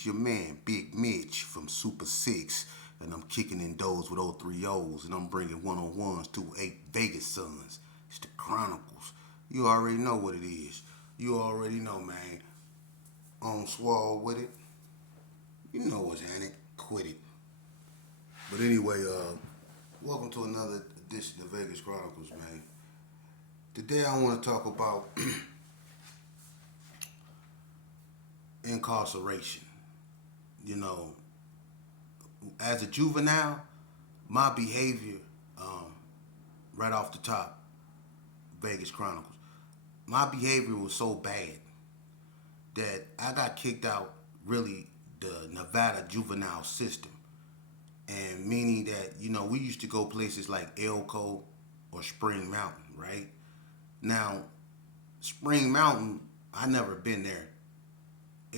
is your man, Big Mitch from Super 6, and I'm kicking in doors with 030s, and I'm bringing one-on-ones to 8 Vegas Suns. It's the Chronicles. You already know what it is. You already know, man. On swall with it. You know what's in it. Quit it. But anyway, welcome to another edition of Vegas Chronicles, man. Today I want to talk about incarceration. You know, as a juvenile, my behavior, right off the top, Vegas Chronicles, my behavior was so bad that I got kicked out, really, the Nevada juvenile system. And meaning that, we used to go places like Elko or Spring Mountain, right? Now, Spring Mountain, I never been there.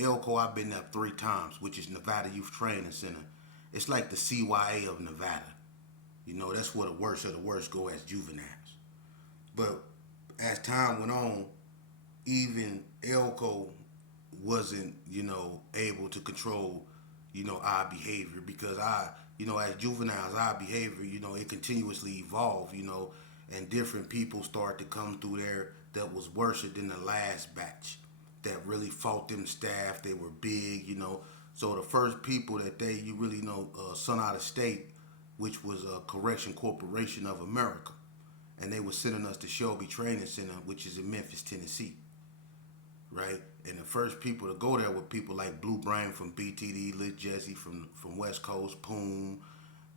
Elko, I've been there 3 times, which is Nevada Youth Training Center. It's like the CYA of Nevada. That's where the worst of the worst go as juveniles. But as time went on, even Elko wasn't, able to control, our behavior because as juveniles, our behavior, it continuously evolved, and different people started to come through there that was worse than the last batch that really fought them staff. They were big, So the first people that you really know, sent out of state, which was Correction Corporation of America. And they were sending us to Shelby Training Center, which is in Memphis, Tennessee. Right? And the first people to go there were people like Blue Brain from BTD, Lit Jesse from West Coast, Poom,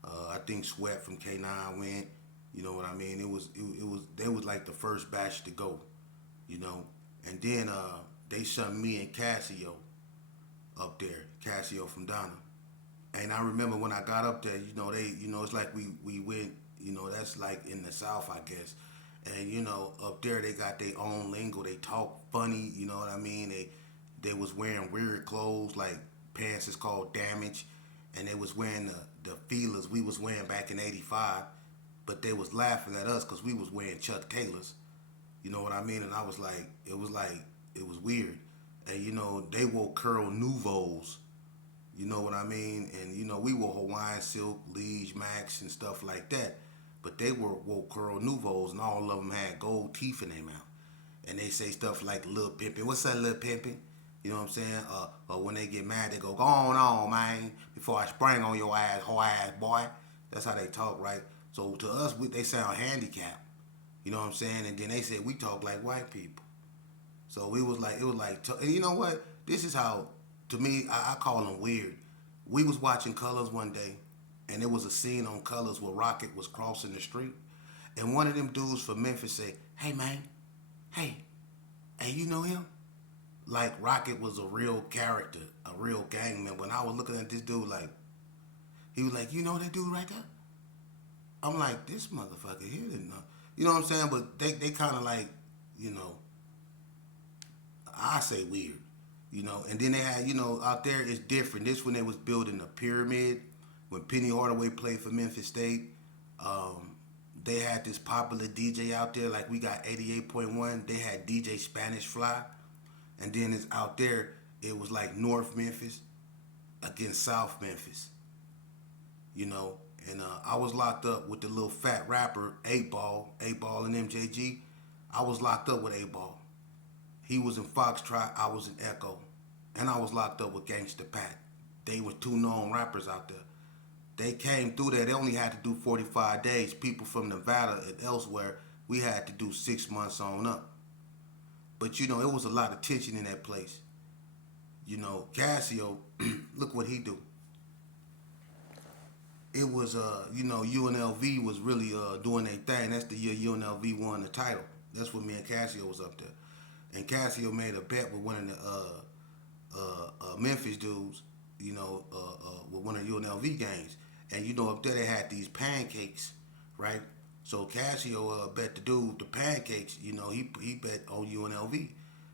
I think Sweat from K9 went. You know what I mean? They was like the first batch to go, And then they sent me and Cassio up there, Cassio from Donna. And I remember when I got up there, it's like we went, that's like in the South, I guess. And, up there they got their own lingo. They talk funny, you know what I mean? They was wearing weird clothes, like pants is called Damage. And they was wearing the feelers we was wearing back in 85. But they was laughing at us because we was wearing Chuck Taylors. You know what I mean? And I was like, it was weird. And, they wore Curl Nouveaux. You know what I mean? And, we wore Hawaiian Silk, Liege Max, and stuff like that. But they wore Curl Nouveaux, and all of them had gold teeth in their mouth. And they say stuff like Lil Pimpin'. What's that, Lil Pimpin'? You know what I'm saying? Or when they get mad, they go on, man, before I sprang on your ass, whole ass boy. That's how they talk, right? So to us, they sound handicapped. You know what I'm saying? And then they said we talk like white people. So it was like, and you know what? This is how, to me, I call them weird. We was watching Colors one day, and there was a scene on Colors where Rocket was crossing the street, and one of them dudes from Memphis said, "Hey man, hey, you know him?" Like Rocket was a real character, a real gang member. And I was looking at this dude like, he was like, "You know that dude right there?" I'm like, this motherfucker here didn't know. You know what I'm saying? But they kind of like, I say weird. And then they had, out there it's different. This when they was building the pyramid, when Penny Hardaway played for Memphis State, they had this popular DJ out there, like we got 88.1. They had DJ Spanish Fly, and then it's out there. It was like North Memphis against South Memphis, And I was locked up with the little fat rapper 8 Ball and MJG. I was locked up with 8 Ball. He was in Foxtrot, I was in Echo. And I was locked up with Gangsta Pat. They were 2 known rappers out there. They came through there. They only had to do 45 days. People from Nevada and elsewhere, we had to do 6 months on up. But, it was a lot of tension in that place. Cassio, look what he do. It was, UNLV was really doing their thing. That's the year UNLV won the title. That's when me and Cassio was up there. And Cassio made a bet with one of the Memphis dudes, with one of the UNLV games. And, up there they had these pancakes, right? So Cassio bet the dude the pancakes, he bet on UNLV.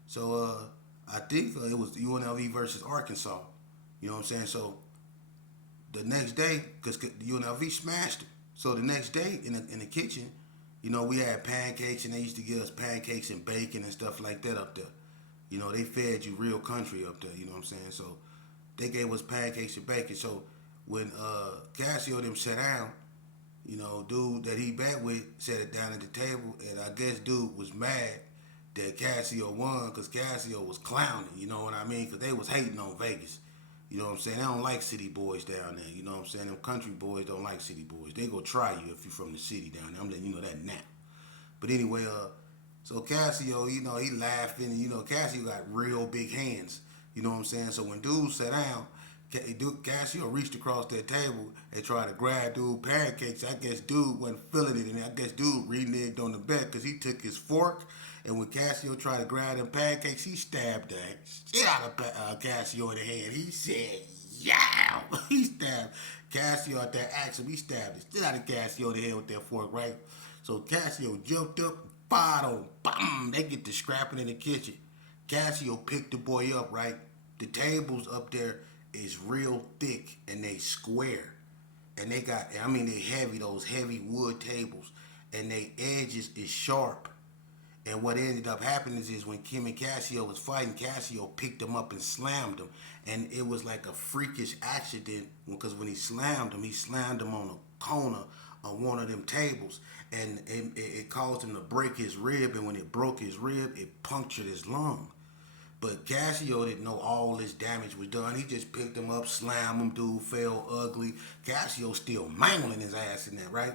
So I think it was UNLV versus Arkansas. You know what I'm saying? So the next day, because UNLV smashed them. So the next day in the kitchen, we had pancakes, and they used to give us pancakes and bacon and stuff like that up there. They fed you real country up there, you know what I'm saying? So they gave us pancakes and bacon. So when Casio them sat down, dude that he bet with sat it down at the table, and I guess dude was mad that Casio won because Casio was clowning. You know what I mean? Because they was hating on Vegas. You know what I'm saying? They don't like city boys down there. You know what I'm saying? Them country boys don't like city boys. They go try you if you from the city down there. I'm letting you know that now. But anyway, so Casio, he laughing, and Casio got real big hands. You know what I'm saying? So when dude sat down, Casio reached across that table and tried to grab dude pancakes. I guess dude wasn't feeling it, and I guess dude reneged on the bet because he took his fork, and when Casio tried to grab them pancakes, he stabbed the shit out of Casio in the hand. He said, "Yeah!" He stabbed Casio at that action. He stabbed the shit out of Casio in the head with that fork, right? So Casio jumped up, fired on, bam! They get to scrapping in the kitchen. Casio picked the boy up, right? The tables up there is real thick and they square. And they got, they heavy, those heavy wood tables. And they edges is sharp. And what ended up happening is when Kim and Casio was fighting, Casio picked him up and slammed him. And it was like a freakish accident because when he slammed him on a corner on one of them tables. And it caused him to break his rib. And when it broke his rib, it punctured his lung. But Casio didn't know all this damage was done. He just picked him up, slammed him, dude fell ugly. Casio still mangling his ass in there, right?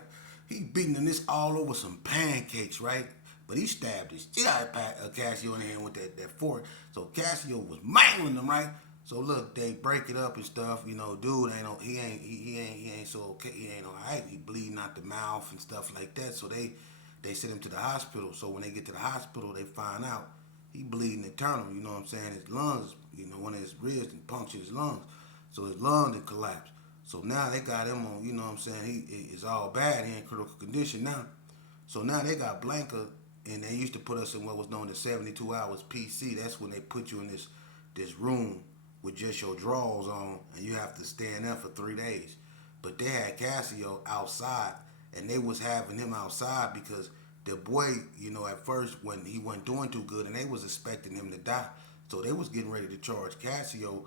He beating this all over some pancakes, right? But he stabbed his shit out of Casio in the hand with that fork. So Casio was mangling them, right? So look, they break it up and stuff. Dude he ain't so okay. He ain't alright. He bleeding out the mouth and stuff like that. So they sent him to the hospital. So when they get to the hospital, they find out he bleeding internal, you know what I'm saying? His lungs, one of his ribs and punctured his lungs. So his lungs had collapsed. So now they got him on, you know what I'm saying? He is all bad. He in critical condition now. So now they got Blanca, and they used to put us in what was known as 72 hours PC. That's when they put you in this room with just your drawers on, and you have to stay in there for 3 days. But they had Casio outside, and they was having him outside because the boy, at first when he wasn't doing too good, and they was expecting him to die, so they was getting ready to charge Casio,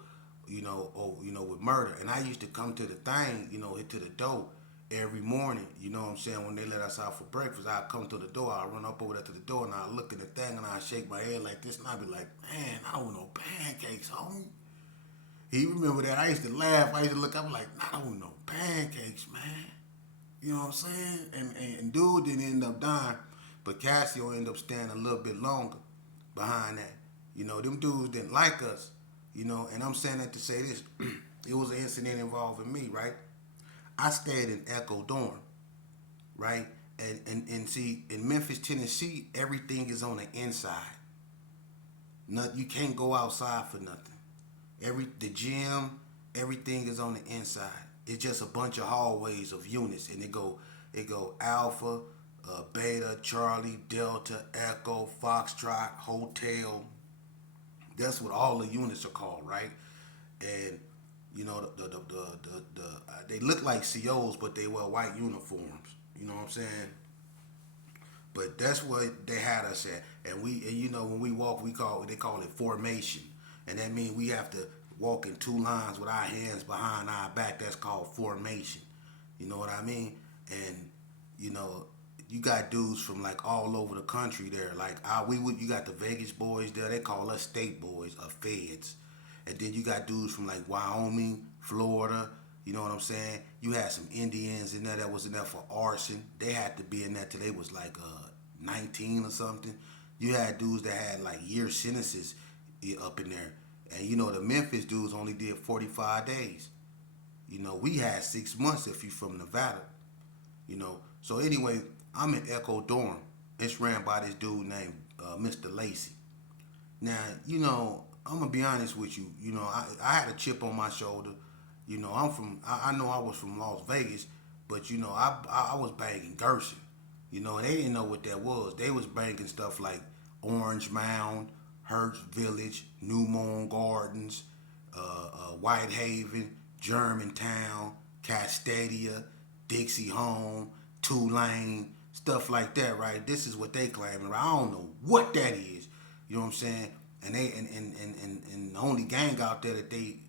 with murder. And I used to come to the thing, hit to the door every morning. You know what I'm saying? When they let us out for breakfast, I'd come to the door, I'd run up over there to the door, and I'd look at the thing, and I'd shake my head like this, and I'd be like, "Man, I don't want no pancakes, homie." He remember that. I used to laugh. I used to look up like, "I don't want no pancakes, man." You know what I'm saying? And dude didn't end up dying. But Casio ended up staying a little bit longer behind that. Them dudes didn't like us. And I'm saying that to say this. It was an incident involving me, right? I stayed in Echo Dorm, right? And see, in Memphis, Tennessee, everything is on the inside. You can't go outside for nothing. The gym, everything is on the inside. It's just a bunch of hallways of units, and it go Alpha, Beta, Charlie, Delta, Echo, Foxtrot, Hotel. That's what all the units are called, right? And they look like COs, but they wear white uniforms. You know what I'm saying? But that's what they had us at. And when we walk, they call it formation, and that means we have to walk in two lines with our hands behind our back. That's called formation. You know what I mean? And you got dudes from like all over the country there. Like you got the Vegas boys there. They call us state boys or feds. And then you got dudes from like Wyoming, Florida. You know what I'm saying? You had some Indians in there that was in there for arson. They had to be in there till they was like 19 or something. You had dudes that had like year sentences up in there. And the Memphis dudes only did 45 days. We had 6 months if you from Nevada. So anyway, I'm in Echo Dorm. It's ran by this dude named Mr. Lacey. Now, I'm gonna be honest with you. I had a chip on my shoulder. I know I was from Las Vegas, but I was banging Gerson. And they didn't know what that was. They was banging stuff like Orange Mound, Hertz Village, New Moon Gardens, Whitehaven, Germantown, Castadia, Dixie Home, Tulane, stuff like that, right? This is what they claiming, right? I don't know what that is. You know what I'm saying? And they and the only gang out there that they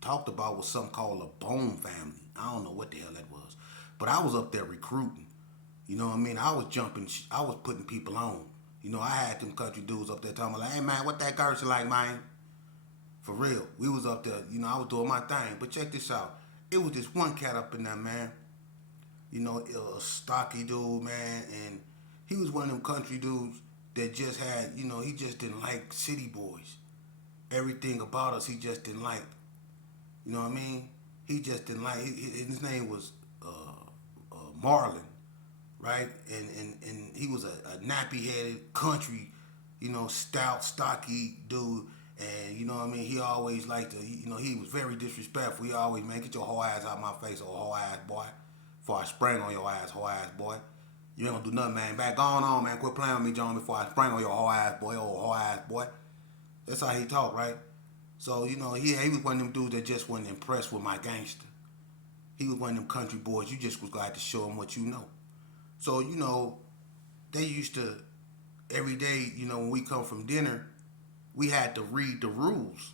talked about was something called a bone family. I don't know what the hell that was, but I was up there recruiting. You know what I mean? I was jumping, I was putting people on. I had them country dudes up there talking about, like, hey man, what that Gertz like, man? For real. We was up there, I was doing my thing. But check this out. It was this one cat up in there, man. A stocky dude, man, and he was one of them country dudes that just had, he just didn't like city boys. Everything about us, he just didn't like. You know what I mean? He just didn't like. His name was Marlon, right? And he was a nappy-headed country, stout, stocky dude. And you know what I mean? He always liked to, he was very disrespectful. He always, man, get your whole ass out of my face, old whole ass boy. Before I sprang on your ass, whole ass boy. You ain't gonna do nothing, man. Back on, man. Quit playing with me, John, before I sprang on your whole ass boy, old whole ass boy. That's how he talk, right? So, he was one of them dudes that just wasn't impressed with my gangster. He was one of them country boys. You just was glad to show him what you know. So, they used to, every day, when we come from dinner, we had to read the rules,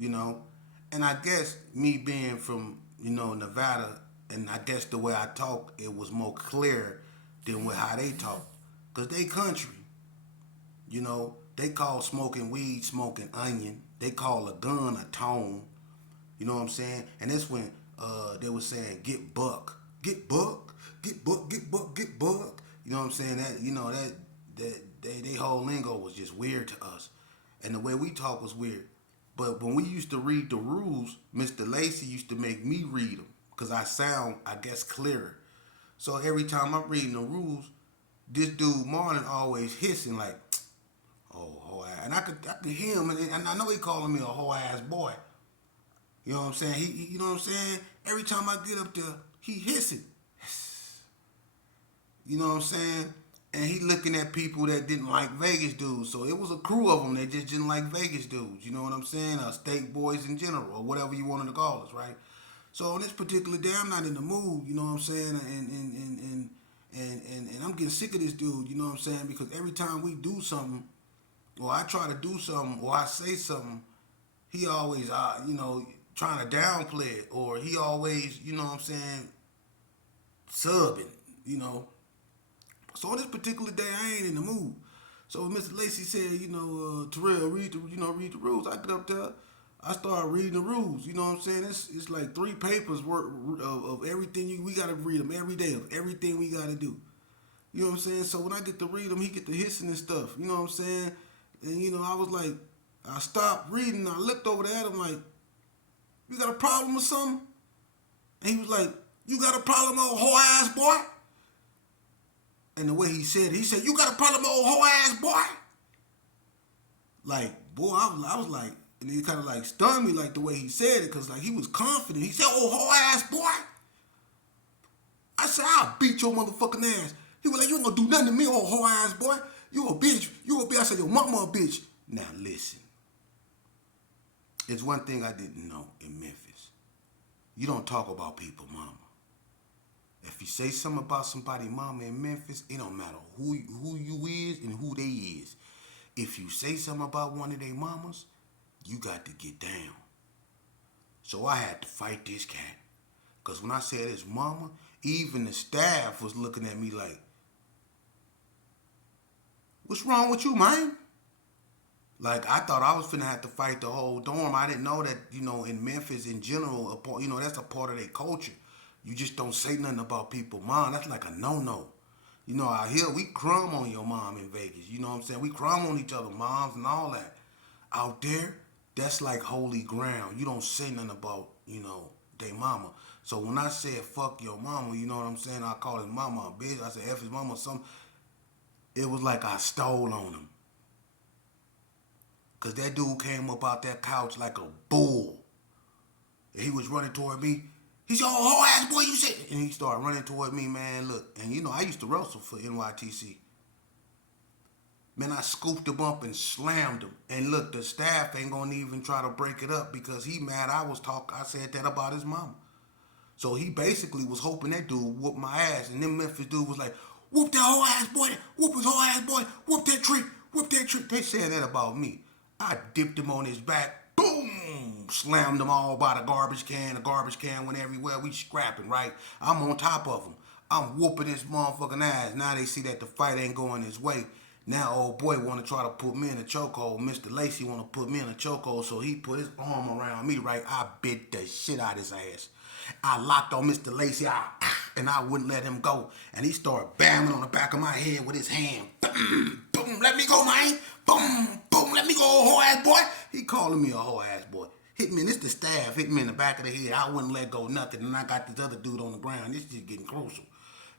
And I guess me being from, Nevada, and I guess the way I talk, it was more clear than how they talk. Because they country, They call smoking weed smoking onion. They call a gun a tone. You know what I'm saying? And that's when they were saying get buck. Get buck. Get buck. Get buck. Get buck. You know what I'm saying? They whole lingo was just weird to us. And the way we talk was weird. But when we used to read the rules, Mr. Lacey used to make me read them. Because I sound, I guess, clearer. So every time I'm reading the rules, this dude Marlon always hissing like, oh, and I could hear him, and I know he calling me a whole ass boy. You know what I'm saying? You know what I'm saying? Every time I get up there, he hissing. You know what I'm saying? And he looking at people that didn't like Vegas dudes. So it was a crew of them that just didn't like Vegas dudes. You know what I'm saying? State boys in general, or whatever you wanted to call us, right? So on this particular day, I'm not in the mood. You know what I'm saying? And I'm getting sick of this dude. You know what I'm saying? Because every time we do something, or I try to do something, or I say something, he always, trying to downplay it, or he always, you know what I'm saying, subbing, So on this particular day, I ain't in the mood. So Mr. Lacey said, Terrell, read the rules. I get up there, I start reading the rules. You know what I'm saying? It's like 3 papers worth of everything we gotta read them every day of everything we gotta do. You know what I'm saying? So when I get to read them, he get to hissing and stuff. You know what I'm saying? And I was like, I stopped reading. I looked over there at him like, you got a problem or something? And he was like, you got a problem, old whole ass boy? And the way he said, you got a problem, old whole ass boy? Like, boy, I was like, and he kind of like stunned me like the way he said it, because like he was confident. He said, oh, whole ass boy? I said, I'll beat your motherfucking ass. He was like, you ain't gonna do nothing to me, old whole ass boy. You a bitch. You a bitch. I said, your mama a bitch. Now listen. It's one thing I didn't know in Memphis. You don't talk about people mama. If you say something about somebody mama in Memphis, it don't matter who you is and who they is. If you say something about one of their mamas, you got to get down. So I had to fight this cat. Because when I said his mama, even the staff was looking at me like, what's wrong with you, man? Like, I thought I was finna have to fight the whole dorm. I didn't know that, in Memphis in general, that's a part of their culture. You just don't say nothing about people, mom. That's like a no-no. Out here, we crumb on your mom in Vegas. You know what I'm saying? We crumb on each other, moms and all that. Out there, that's like holy ground. You don't say nothing about, they mama. So when I said, fuck your mama, you know what I'm saying? I called his mama a bitch. I said, F his mama or something. It was like I stole on him. Because that dude came up out that couch like a bull. And he was running toward me. He said, oh, whole ass boy, you said. And he started running toward me, man. Look, and I used to wrestle for NYTC. Man, I scooped him up and slammed him. And look, the staff ain't gonna even try to break it up because he mad I said that about his mama. So he basically was hoping that dude whooped my ass. And then Memphis dude was like, whoop that whole ass boy, whoop his whole ass boy, whoop that trick. They said that about me. I dipped him on his back, boom, slammed them all by the garbage can. The garbage can went everywhere. We scrapping, right? I'm on top of them. I'm whooping this motherfucking ass. Now they see that the fight ain't going his way. Now old boy want to try to put me in a chokehold. Mr. Lacey want to put me in a chokehold, so he put his arm around me, right? I bit the shit out his ass. I locked on Mr. Lacey, and I wouldn't let him go. And he started bamming on the back of my head with his hand. Boom, boom, let me go, man. Boom, boom, let me go, whole ass boy. He calling me a whole ass boy. Hit me, and this the staff, hit me in the back of the head. I wouldn't let go nothing, and I got this other dude on the ground. This shit getting crucial.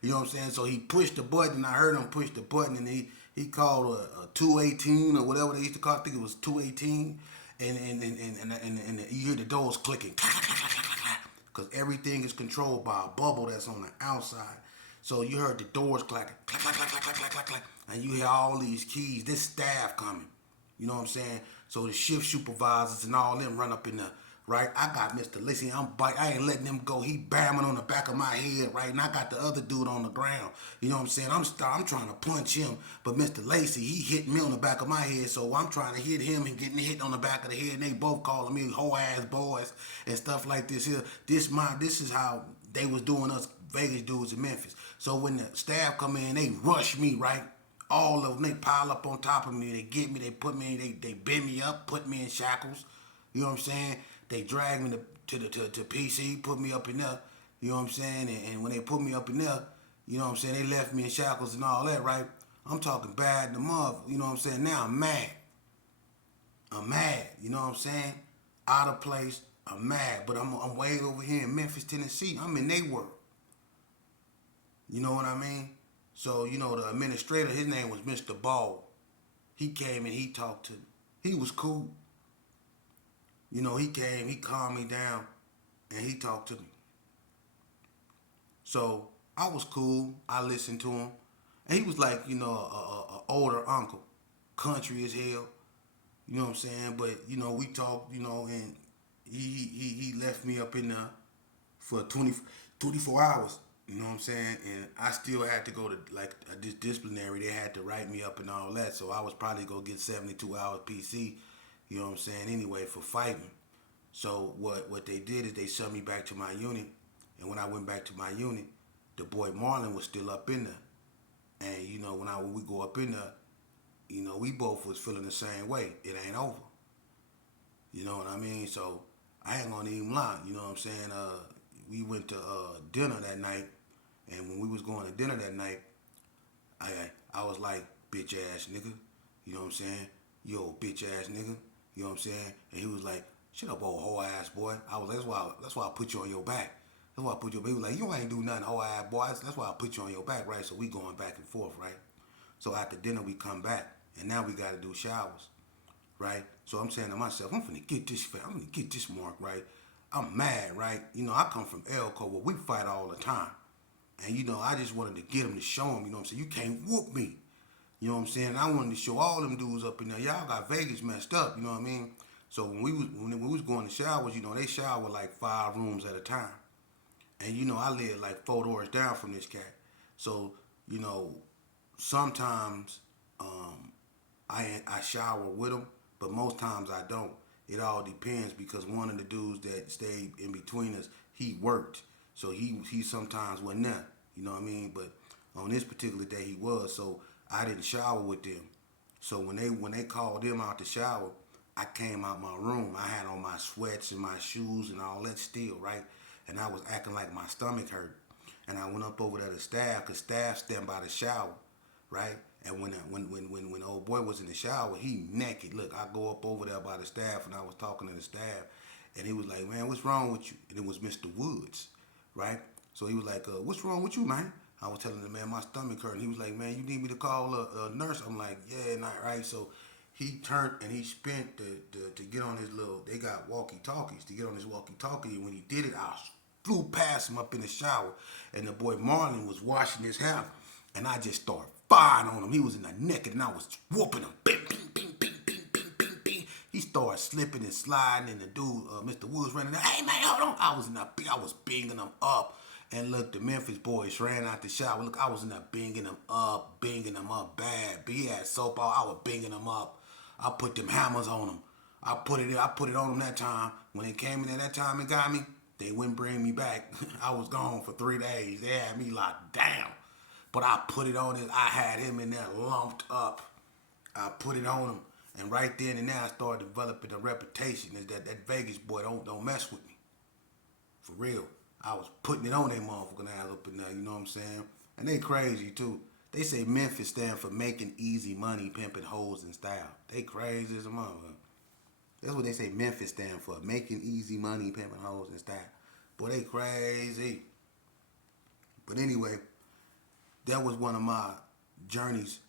You know what I'm saying? So he pushed the button, and I heard him push the button, and he called a 218 or whatever they used to call it. I think it was 218, and you hear the doors clicking, because everything is controlled by a bubble that's on the outside. So you heard the doors clacking, clack, clack, clack, clack, clack, clack, clack, clack, and you hear all these keys. This staff coming. You know what I'm saying? So the shift supervisors and all them run up in there, right? I got Mr. Lacey. I ain't letting him go. He bamming on the back of my head, right? And I got the other dude on the ground. You know what I'm saying? I'm trying to punch him, but Mr. Lacey, he hit me on the back of my head, so I'm trying to hit him and getting hit on the back of the head. And they both calling me whole ass boys and stuff like this here. This is how they was doing us Vegas dudes in Memphis. So when the staff come in, they rush me, right? All of them, they pile up on top of me. They get me. They put me. They bend me up, put me in shackles. You know what I'm saying? They drag me to PC, put me up in there. You know what I'm saying? And when they put me up in there, you know what I'm saying? They left me in shackles and all that, right? I'm talking bad in the mother. You know what I'm saying? Now I'm mad. I'm mad. You know what I'm saying? Out of place. I'm mad. But I'm way over here in Memphis, Tennessee. I'm in their world. You know what I mean? So, you know, the administrator, his name was Mr. Ball. He came and he talked to me. He was cool. You know, he came, he calmed me down, and he talked to me. So, I was cool. I listened to him. And he was like, you know, a older uncle. Country as hell. You know what I'm saying? But, you know, we talked, you know, and he left me up in there for 24 hours. You know what I'm saying? And I still had to go to like this disciplinary. They had to write me up and all that. So I was probably going to get 72 hours PC, you know what I'm saying, anyway, for fighting. So what they did is they sent me back to my unit. And when I went back to my unit, the boy Marlon was still up in there. And, you know, when we go up in there, you know, we both was feeling the same way. It ain't over. You know what I mean? So I ain't going to even lie. You know what I'm saying? We went to dinner that night. And when we was going to dinner that night, I was like, bitch ass nigga. You know what I'm saying? Yo, bitch ass nigga. You know what I'm saying? And he was like, shut up, old whole ass boy. I was like, that's why I put you on your back. That's why I put you on your back. He was like, you ain't do nothing, whole ass boy. That's why I put you on your back, right? So we going back and forth, right? So after dinner we come back. And now we gotta do showers, right? So I'm saying to myself, I'm gonna get this mark, right? I'm mad, right? You know, I come from Elko where we fight all the time. And, you know, I just wanted to get him to show him, you know what I'm saying? You can't whoop me. You know what I'm saying? And I wanted to show all them dudes up in there. Y'all got Vegas messed up, you know what I mean? So when we was going to showers, you know, they shower like 5 rooms at a time. And, you know, I live like 4 doors down from this cat. So, you know, sometimes I shower with him, but most times I don't. It all depends because one of the dudes that stayed in between us, he worked. So he sometimes wasn't there, you know what I mean? But on this particular day he was, so I didn't shower with them. So when they called them out to shower, I came out my room. I had on my sweats and my shoes and all that still, right? And I was acting like my stomach hurt. And I went up over there to staff, because staff stand by the shower, right? And when old boy was in the shower, he naked. Look, I go up over there by the staff, and I was talking to the staff, and he was like, man, what's wrong with you? And it was Mr. Woods, right? So he was like, what's wrong with you, man? I was telling him, man, my stomach hurt. And he was like, man, you need me to call a nurse? I'm like, yeah, not right. So he turned and he spent to get on his little, they got walkie-talkies, to get on his walkie-talkie. And when he did it, I flew past him up in the shower. And the boy Marlon was washing his hair. And I just started firing on him. He was in the naked and I was whooping him. Bing, bing, bing, bing, bing, bing, bing, bing. He started slipping and sliding, and the dude, Mr. Woods, running there. Hey, man, hold on. I was binging him up. And look, the Memphis boys ran out the shower. Look, I was in there binging them up bad. But he had soap all. I was binging them up. I put them hammers on him. I put it on them that time. When they came in there that time and got me, they wouldn't bring me back. I was gone for 3 days. They had me locked down. But I put it on it. I had him in there lumped up. I put it on him. And right then and there I started developing a reputation is that Vegas boy don't mess with me. For real. I was putting it on they motherfucking ass up in there, you know what I'm saying? And they crazy too. They say Memphis stand for making easy money, pimping hoes in style. They crazy as a motherfucker. That's what they say Memphis stand for. Making easy money, pimping hoes in style. Boy, they crazy. But anyway, that was one of my journeys,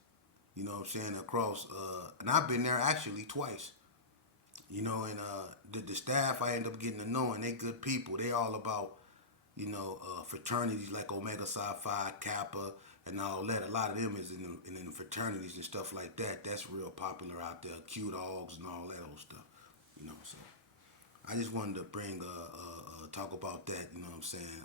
you know what I'm saying, across, and I've been there actually twice. You know, and the staff I end up getting to know, and they good people. They all about, you know, fraternities like Omega Psi Phi, Kappa, and all that. A lot of them is in the fraternities and stuff like that. That's real popular out there. Q dogs and all that old stuff. You know, so I just wanted to bring talk about that. You know what I'm saying?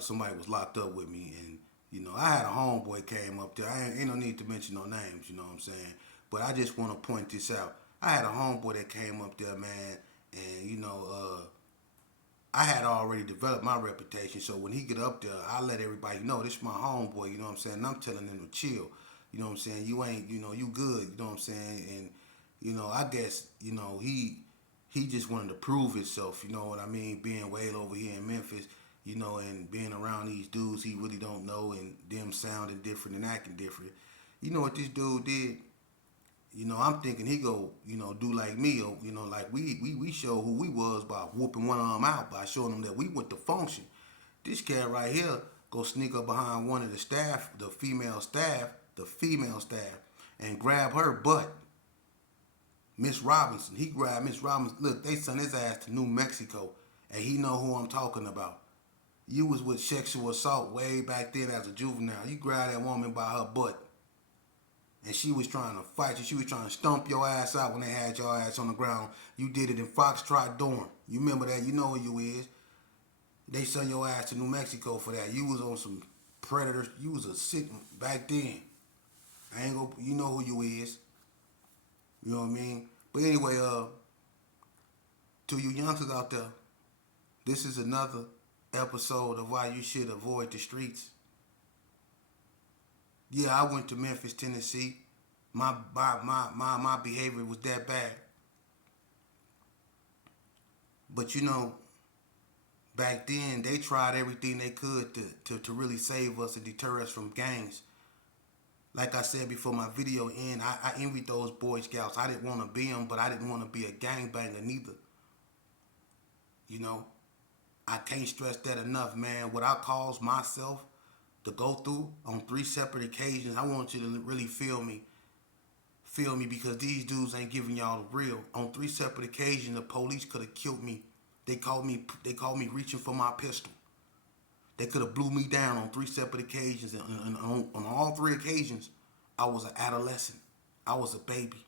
Somebody was locked up with me, and you know I had a homeboy came up there. I ain't no need to mention no names. You know what I'm saying? But I just want to point this out. I had a homeboy that came up there, man, and you know, I had already developed my reputation. So when he get up there, I let everybody know this is my homeboy. You know what I'm saying? And I'm telling them to chill. You know what I'm saying? You ain't, you know, you good. You know what I'm saying? And you know, I guess, you know, he just wanted to prove himself. You know what I mean? Being way over here in Memphis, you know, and being around these dudes he really don't know, and them sounding different and acting different. You know what this dude did? You know, I'm thinking he go, you know, do like me, or, you know, like we show who we was by whooping one of them out, by showing them that we went to function. This cat right here go sneak up behind one of the staff, the female staff, and grab her butt. Miss Robinson. He grabbed Miss Robinson. Look, they sent his ass to New Mexico, and he know who I'm talking about. You was with sexual assault way back then as a juvenile. You grabbed that woman by her butt. And she was trying to fight you. She was trying to stomp your ass out when they had your ass on the ground. You did it in Foxtrot Dorm. You remember that? You know who you is. They sent your ass to New Mexico for that. You was on some predators. You was a sick back then. I ain't go. You know who you is. You know what I mean? But anyway, to you youngsters out there, this is another episode of why you should avoid the streets. Yeah, I went to Memphis, Tennessee. My behavior was that bad. But you know, back then they tried everything they could to really save us and deter us from gangs. Like I said before my video end, I envied those Boy Scouts. I didn't want to be them, but I didn't want to be a gangbanger neither. You know, I can't stress that enough, man. What I caused myself to go through on 3 separate occasions, I want you to really feel me. Feel me, because these dudes ain't giving y'all the real. On 3 separate occasions, the police could have killed me. They called me reaching for my pistol. They could have blew me down on 3 separate occasions, and on all 3 occasions, I was an adolescent. I was a baby.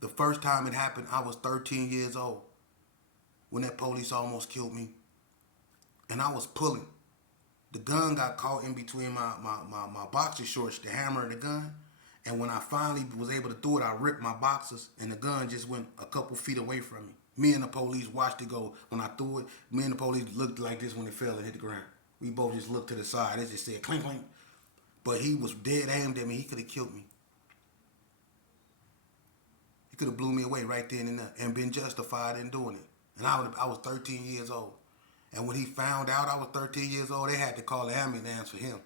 The first time it happened, I was 13 years old when that police almost killed me, and I was pulling. The gun got caught in between my boxer shorts, the hammer of the gun, and when I finally was able to do it, I ripped my boxers, and the gun just went a couple feet away from me. Me and the police watched it go. When I threw it, me and the police looked like this when it fell and hit the ground. We both just looked to the side. It just said clink, clink. But he was dead aimed at me. He could have killed me. He could have blew me away right then and there and been justified in doing it. And I was 13 years old. And when he found out I was 13 years old, they had to call the ambulance for him.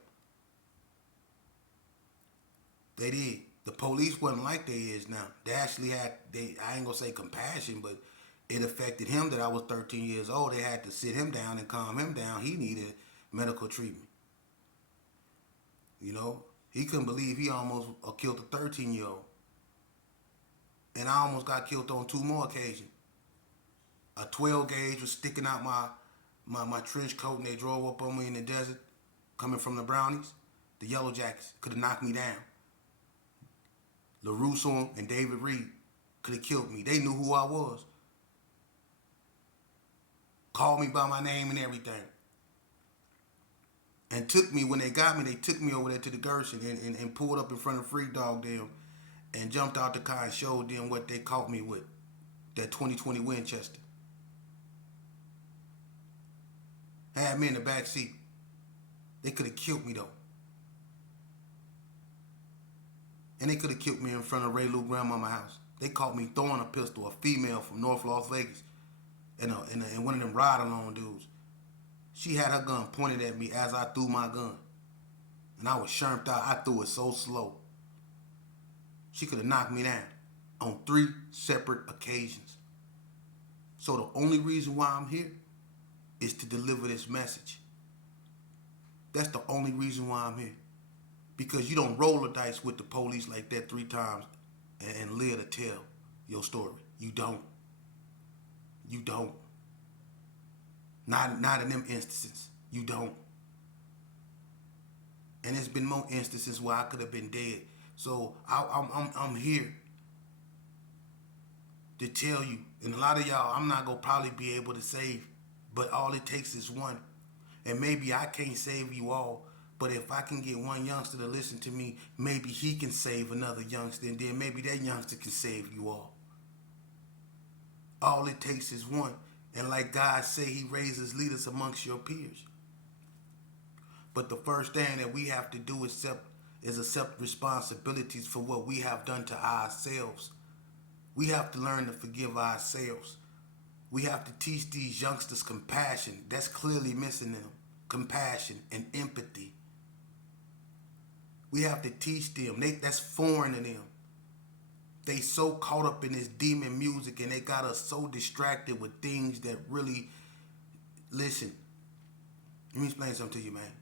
They did. The police wasn't like they is now. They actually had, I ain't gonna say compassion, but it affected him that I was 13 years old. They had to sit him down and calm him down. He needed medical treatment. You know, he couldn't believe he almost killed a 13-year-old. And I almost got killed on 2 more occasions. A 12 gauge was sticking out my trench coat, and they drove up on me in the desert, coming from the Brownies. The Yellow Jackets could have knocked me down. LaRusso and David Reed could have killed me. They knew who I was. Called me by my name and everything. And took me, when they got me, they took me over there to the Gerson and pulled up in front of Free Dog them and jumped out the car and showed them what they caught me with, that 2020 Winchester. Had me in the back seat. They could have killed me though. And they could have killed me in front of Ray Lou grandmama's house. They caught me throwing a pistol, a female from North Las Vegas, and one of them ride-along dudes. She had her gun pointed at me as I threw my gun. And I was shirmed out. I threw it so slow. She could have knocked me down on 3 separate occasions. So the only reason why I'm here is to deliver this message. That's the only reason why I'm here. Because you don't roll the dice with the police like that 3 times and live to tell your story. You don't. You don't. Not in them instances. You don't. And there's been more instances where I could have been dead. So I'm here to tell you, and a lot of y'all I'm not gonna probably be able to save, but all it takes is one. And maybe I can't save you all, but if I can get one youngster to listen to me, maybe he can save another youngster, and then maybe that youngster can save you all. All it takes is one. And like God say, he raises leaders amongst your peers. But the first thing that we have to do is accept responsibilities for what we have done to ourselves. We have to learn to forgive ourselves. We have to teach these youngsters compassion. That's clearly missing in them. Compassion and empathy. We have to teach them. That's foreign to them. They so caught up in this demon music and they got us so distracted with things that really, listen, let me explain something to you, man.